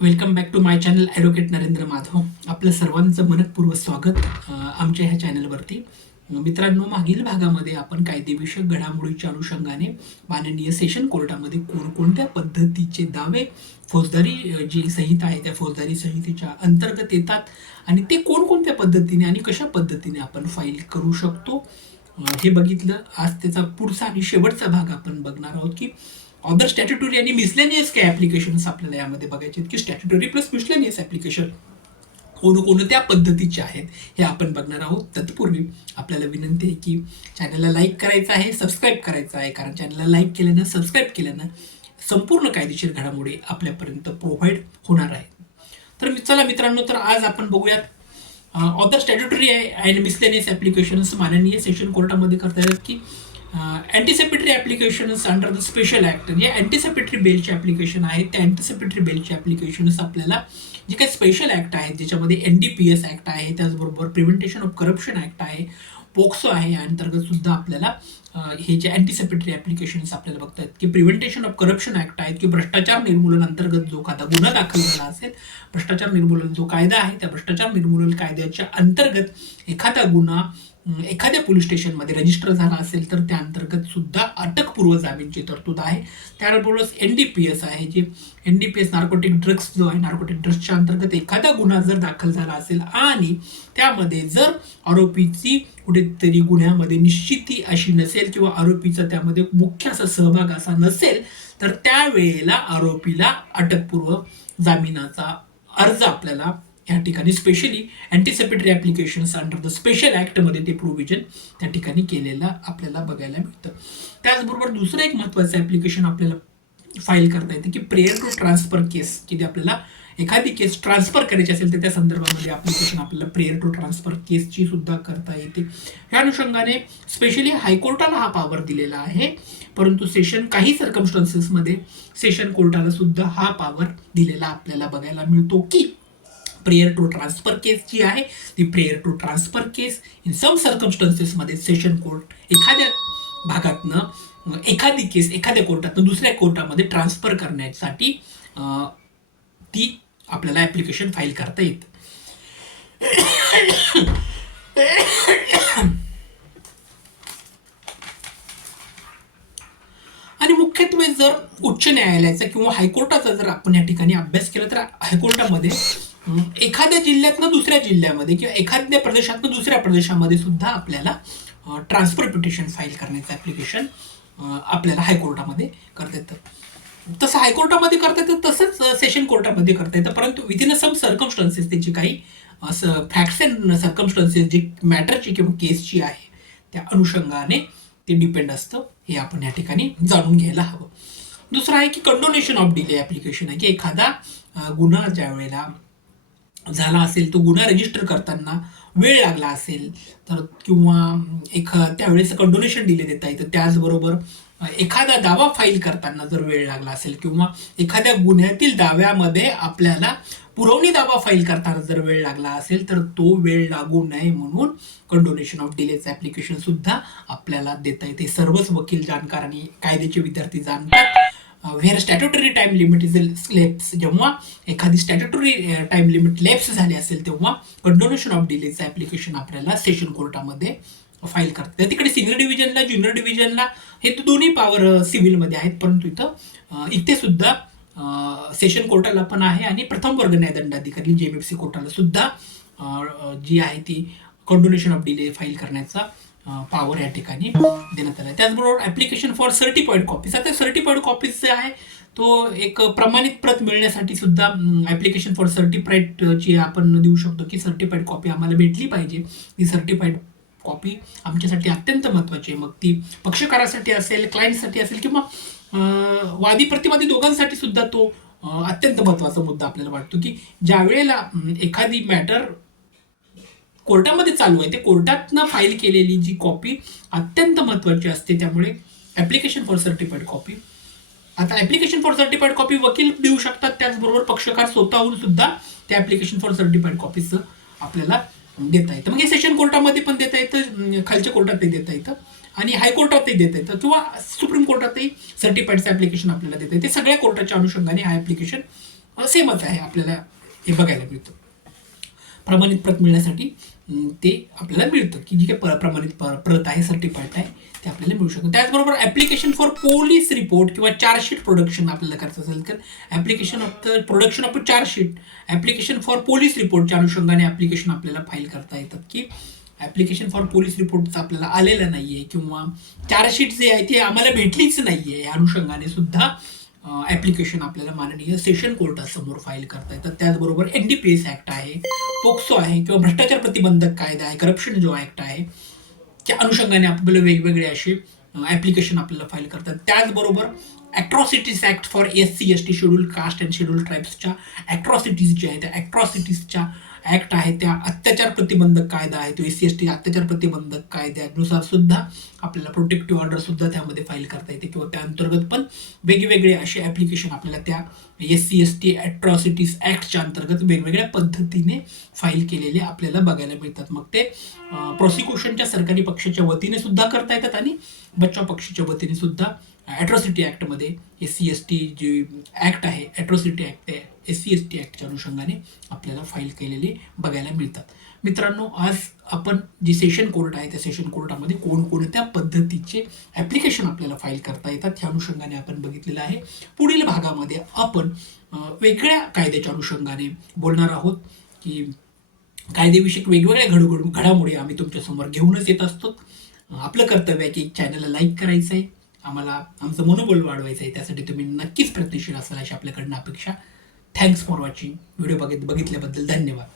Welcome back to my channel advocate Narendra Madhav. आपलं सर्वांचं मनपूर्वक स्वागत आमच्या ह्या चॅनलवरती. मित्रांनो, मागील भागामध्ये आपण कायदेविषयक घडामोडीच्या अनुषंगाने माननीय सेशन कोर्टामध्ये कोणकोणत्या पद्धतीचे दावे फौजदारी जी संहिता आहे त्या फौजदारी संहितेच्या अंतर्गत येतात आणि ते कोणकोणत्या पद्धतीने आणि कशा पद्धतीने आपण फाईल करू शकतो हे बघितलं. आज त्याचा पुढचा आणि शेवटचा भाग आपण बघणार आहोत की ऑदर स्टॅट्युटरी आणि मिसलेनियस काही ॲप्लिकेशन्स आपल्याला यामध्ये बघायचे आहेत की स्टॅट्युटरी प्लस मिसलेनियस ॲप्लिकेशन कोणत्या पद्धतीचे आहेत हे आपण बघणार आहोत. तत्पूर्वी आपल्याला विनंती आहे की चॅनलला लाईक करायचं आहे, सबस्क्राईब करायचं आहे, कारण चॅनलला लाईक केल्यानं सबस्क्राईब केल्यानं संपूर्ण कायदेशीर घडामोडी आपल्यापर्यंत प्रोव्हाइड होणार आहे. तर चला मित्रांनो, तर आज आपण बघूयात other statutory and miscellaneous applications माननीय सेशन कोर्टामध्ये करता येतात की anticipatory applications under the special act. जे अँटिसिपेटरी बेलचे ॲप्लिकेशन आहेत त्या अँटिसिपेटरी बेलचे ॲप्लिकेशन्स आपल्याला जे काही स्पेशल ॲक्ट आहेत ज्याच्यामध्ये NDPS ॲक्ट आहे, त्याचबरोबर प्रिव्हेंटेशन ऑफ करप्शन ॲक्ट आहे, पोक्सो आहे, या अंतर्गत सुद्धा आपल्याला हे जे अँटिसिपेटरी ॲप्लिकेशन्स आपल्याला बघता आहेत की प्रिव्हेंटेशन ऑफ करप्शन ॲक्ट आहेत की भ्रष्टाचार निर्मूलन अंतर्गत जो एखादा गुन्हा दाखल झाला असेल, भ्रष्टाचार निर्मूलन जो कायदा आहे त्या भ्रष्टाचार निर्मूलन कायद्याच्या अंतर्गत एखादा गुन्हा एखाद्या पोलीस स्टेशनमध्ये रजिस्टर झाला असेल तर त्या अंतर्गत सुद्धा अटकपूर्व जामीनची तरतूद आहे. त्याबरोबरच NDPS आहे, जे NDPS नार्कोटिक ड्रग्स जो आहे, नार्कोटिक ड्रग्सच्या अंतर्गत एखादा गुन्हा जर दाखल झाला असेल आणि त्यामध्ये जर आरोपीची कुठेतरी गुन्ह्यामध्ये निश्चिती अशी नसेल किंवा आरोपीचा त्यामध्ये मुख्य असा सहभाग असा नसेल तर त्यावेळेला आरोपीला अटकपूर्व जामिनाचा अर्ज आपल्याला या ठिकाणी specially anticipatory applications under the special ॲक्टमध्ये ते प्रोव्हिजन त्या ठिकाणी केलेलं आपल्याला बघायला मिळतं. त्याचबरोबर दुसरं एक महत्त्वाचं ॲप्लिकेशन आपल्याला फाईल करता येते की प्रेयर टू ट्रान्सफर केस. जिथे आपल्याला एखादी केस ट्रान्सफर करायची असेल तर त्या संदर्भामध्ये ॲप्लिकेशन आपल्याला प्रेयर टू ट्रान्सफर केसची सुद्धा करता येते. ह्या अनुषंगाने स्पेशली हायकोर्टाला हा पॉवर दिलेला आहे, परंतु काही सर्कमस्टन्सेसमध्ये सेशन कोर्टाला सुद्धा हा पॉवर दिलेला आपल्याला बघायला मिळतो की प्रेयर टू ट्रान्सफर केस जी आहे ती prayer to transfer case in some सर्कमस्टन्सेसमध्ये सेशन कोर्ट एखाद्या भागातनं एखादी केस एखाद्या कोर्टातनं दुसऱ्या कोर्टामध्ये ट्रान्सफर करण्यासाठी ती आपल्याला ॲप्लिकेशन फाईल करता येतं. आणि मुख्यत्वे जर उच्च न्यायालयाचा किंवा हायकोर्टाचा जर आपण या ठिकाणी अभ्यास केला तर हायकोर्टामध्ये एखाद्या जिल्ह्यातनं दुसऱ्या जिल्ह्यामध्ये किंवा एखाद्या प्रदेशातनं दुसऱ्या प्रदेशामध्ये सुद्धा आपल्याला ट्रान्सफर पिटिशन फाईल करण्याचं ॲप्लिकेशन आपल्याला हायकोर्टामध्ये करता येतं. तसं हायकोर्टामध्ये करता येतं, तसंच सेशन कोर्टामध्ये करता येतं, परंतु विदिन सम सर्कमस्टन्सेस त्याची काही असं फॅक्ट्स अँड सर्कमस्टन्सेस जी मॅटरची किंवा केसची आहे त्या अनुषंगाने ते डिपेंड असतं. हे आपण या ठिकाणी जाणून घ्यायला हवं. दुसरं आहे की कंडोनेशन ऑफ डिले ॲप्लिकेशन आहे की एखादा गुन्हा ज्या वेळेला झाला असेल, तो गुन्हा रजिस्टर करताना वेळ लागला असेल तर किंवा त्यावेळेस कंडोनेशन डिले देता येतं. त्याचबरोबर एखादा दावा फाईल करताना जर वेळ लागला असेल किंवा एखाद्या गुन्ह्यातील दाव्यामध्ये आपल्याला पुरवणी दावा फाईल करताना जर वेळ लागला असेल तर तो वेळ लागू नये म्हणून कंडोनेशन ऑफ डिलेचं ॲप्लिकेशन सुद्धा आपल्याला देता येते. सर्वच वकील जाणकार आणि कायद्याचे विद्यार्थी जाणतात where statutory time limit is lapse. जेव्हा एखादी स्टॅट्युटरी टाईम लिमिट लेप्स झाली असेल तेव्हा कंडोनेशन ऑफ डिलेचं ॲप्लिकेशन आपल्याला सेशन कोर्टामध्ये फाईल करतात. तिकडे सिनियर डिव्हिजनला ज्युनियर डिव्हिजनला हे दोन्ही पॉवर सिव्हिलमध्ये आहेत, परंतु इथे सुद्धा सेशन कोर्टाला पण आहे आणि प्रथम वर्ग न्यायदंडाधिकारी JMFC कोर्टाला सुद्धा जी आहे ती कंडोनेशन ऑफ डिले फाईल करण्याचा पॉवर या ठिकाणी देण्यात आला. त्याचबरोबर ॲप्लिकेशन फॉर सर्टिफाईड कॉपीज. आता सर्टिफाईड कॉपीज जे आहे तो एक प्रमाणित प्रत मिळण्यासाठी सुद्धा ॲप्लिकेशन फॉर सर्टिफाईडची आपण देऊ शकतो की सर्टिफाईड कॉपी आम्हाला भेटली पाहिजे. ती सर्टिफाईड कॉपी आमच्यासाठी अत्यंत महत्त्वाची आहे, मग ती पक्षकारासाठी असेल, क्लायंटसाठी असेल किंवा वादी प्रतिवादी दोघांसाठी सुद्धा तो अत्यंत महत्त्वाचा मुद्दा आपल्याला वाटतो की ज्या वेळेला एखादी मॅटर कोर्टामध्ये चालू आहे ते कोर्टातनं फाईल केलेली जी कॉपी अत्यंत महत्त्वाची असते. त्यामुळे ॲप्लिकेशन फॉर सर्टिफाईड कॉपी. आता ॲप्लिकेशन फॉर सर्टिफाईड कॉपी वकील देऊ शकतात, त्याचबरोबर पक्षकार स्वतःहून सुद्धा त्या ॲप्लिकेशन फॉर सर्टिफाईड कॉपीचं आपल्याला देता येतं. मग हे सेशन कोर्टामध्ये पण देता येतं, खालच्या कोर्टातही देता येतं आणि हायकोर्टातही देता येतं किंवा सुप्रीम कोर्टातही सर्टिफाईडचं ॲप्लिकेशन आपल्याला देता येते. सगळ्या कोर्टाच्या अनुषंगाने हा ॲप्लिकेशन सेमच आहे, आपल्याला हे बघायला मिळतं. प्रमाणित प्रत मिळण्यासाठी ते आपल्याला मिळतं की जी काही प्रमाणित प्रत आहे, सर्टिफाईड आहे, ते आपल्याला मिळू शकतं. त्याचबरोबर ॲप्लिकेशन फॉर पोलीस रिपोर्ट किंवा चार्जशीट प्रोडक्शन आपल्याला करायचं असेल तर application of the production of chargesheet, application for police रिपोर्टच्या अनुषंगाने ॲप्लिकेशन आपल्याला फाईल करता येतात. की ॲप्लिकेशन फॉर पोलीस रिपोर्टचं आपल्याला आलेलं नाही आहे किंवा चार्जशीट जे आहे ती आम्हाला भेटलीच नाही आहे, या अनुषंगाने सुद्धा ॲप्लिकेशन आपल्याला माननीय सेशन कोर्टासमोर फाईल करता येतात. त्याचबरोबर NDPS ॲक्ट आहे, पोक्सो आहे किंवा भ्रष्टाचार प्रतिबंधक कायदा आहे, करप्शन जो ॲक्ट आहे, त्या अनुषंगाने आपल्याला वेगवेगळे असे ॲप्लिकेशन आपल्याला फाईल करतात. त्याचबरोबर atrocities act for SC ST schedule caste and schedule ट्राईब्सच्या ॲट्रॉसिटीज ज्या आहेत त्या ॲट्रॉसिटीजच्या ॲक्ट आहे, त्या अत्याचार प्रतिबंधक कायदा आहे, तो SC ST अत्याचार प्रतिबंधक कायद्यानुसार सुद्धा आपल्याला प्रोटेक्टिव्ह ऑर्डर सुद्धा त्यामध्ये फाईल करता येते किंवा त्या अंतर्गत पण वेगवेगळे असे ॲप्लिकेशन आपल्याला त्या SC ST ॲट्रॉसिटीज ॲक्टच्या अंतर्गत वेगवेगळ्या पद्धतीने फाईल केलेले आपल्याला बघायला मिळतात. मग ते प्रॉसिक्युशनच्या सरकारी पक्षाच्या वतीने सुद्धा करता येतात आणि बचाव पक्षाच्या वतीने सुद्धा ॲट्रॉसिटी ॲक्टमध्ये SC ST जी ॲक्ट आहे, ॲट्रॉसिटी ॲक्ट आहे, SC ST ॲक्टच्या अनुषंगाने आपल्याला फाईल केलेले बघायला मिळतात. मित्रांनो, आज आपण जी सेशन कोर्ट आहे त्या सेशन कोर्टामध्ये कोणकोणत्या पद्धतीचे ॲप्लिकेशन आपल्याला फाईल करता येतात ह्या अनुषंगाने आपण बघितलेलं आहे. पुढील भागामध्ये आपण वेगळ्या कायद्याच्या अनुषंगाने बोलणार आहोत की कायदेविषयक वेगवेगळ्या घडामोडी आम्ही तुमच्यासमोर घेऊनच येत असतो. आपलं कर्तव्य आहे की चॅनलला लाईक करायचं आहे, आम्हाला आमचं मनोबल वाढवायचं आहे, त्यासाठी तुम्ही नक्कीच प्रयत्नशील असाल अशी आपल्याकडनं अपेक्षा. Thanks for watching. व्हिडिओ बघितल्याबद्दल धन्यवाद.